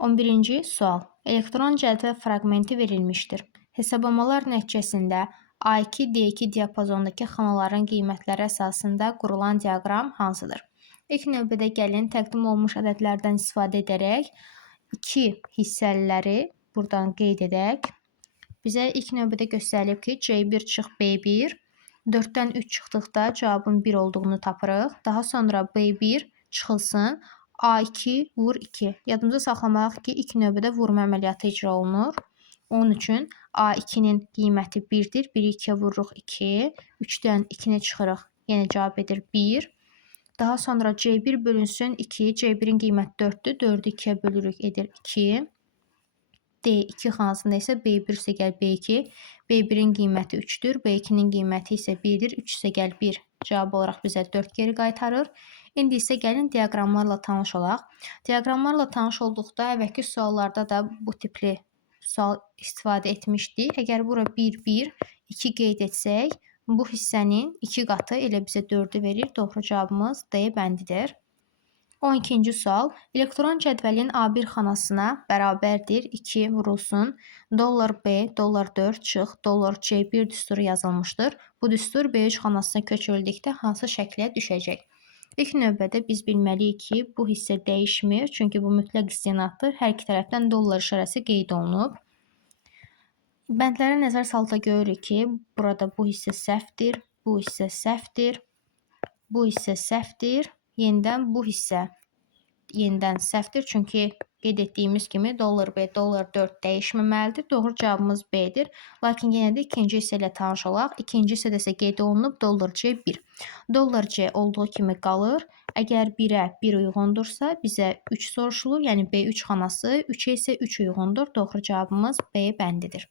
11-ci sual. Elektron cədvəl fraqmenti verilmişdir. Hesablamalar nəticəsində A2, D2 diapazondakı xanaların qiymətləri əsasında qurulan diaqram hansıdır? İlk növbədə gəlin təqdim olunmuş ədədlərdən istifadə edərək 2 hissəliləri buradan qeyd edək. Bizə ilk növbədə göstərilib ki, C1 çıx B1, 4-dən 3 çıxdıqda cavabın 1 olduğunu tapırıq. Daha sonra B1 çıxılsın, A2 vur 2. Yadımıza saxlamalıyıq ki, ilk növbədə vurma əməliyyatı icra olunur. Onun üçün A2-nin qiyməti 1-dir. 1-i 2-yə vururuq 2. 3-dən 2-ni çıxırıq. Yenə cavab edir 1. Daha sonra C1 bölünsün 2. C1-in qiyməti 4-dür. 4-ü 2-yə bölürük, edir 2. D2 xanasında isə B1 isə gəl B2. B1-in qiyməti 3-dür. B2-nin qiyməti isə 1-dir. 3 isə gəl 1. Cavab olaraq bizə 4 geri qaytarır. İndi isə gəlin diaqramlarla tanış olaq. Diaqramlarla tanış olduqda əvvəlki suallarda da bu tipli sual istifadə etmişdik. Əgər bura 1, 1, 2 qeyd etsək, bu hissənin 2 qatı elə bizə 4-ü verir. Doğru cavabımız D bəndidir. 12-ci sual. Elektron cədvəlin A1 xanasına bərabərdir 2 vurulsun. Dollar B, dollar 4 çıx, dollar C1 düsturu yazılmışdır. Bu düstur B3 xanasına köçürüldükdə hansı şəklə düşəcək? İlk növbədə biz bilməliyik ki, bu hissə dəyişmir. Çünki bu mütləq istinaddır. Hər iki tərəfdən dollar işarəsi qeyd olunub. Bəndlərə nəzər salda görürük ki, burada bu hissə səhvdir, bu hissə səhvdir, bu hissə səhvdir. Yenidən bu hissə yenidən səhvdir. Çünki qeyd etdiyimiz kimi dollar B, dollar 4 dəyişməməlidir. Doğru cavabımız B-dir. Lakin yenə də ikinci hissə ilə tanış olaq. İkinci hissədə isə qeyd olunub dollar C 1. Dollar C olduğu kimi qalır. Əgər 1-ə 1 uyğundursa, bizə 3 soruşulur. Yəni B3 xanası, 3-ə isə 3 uyğundur. Doğru cavabımız B bəndidir.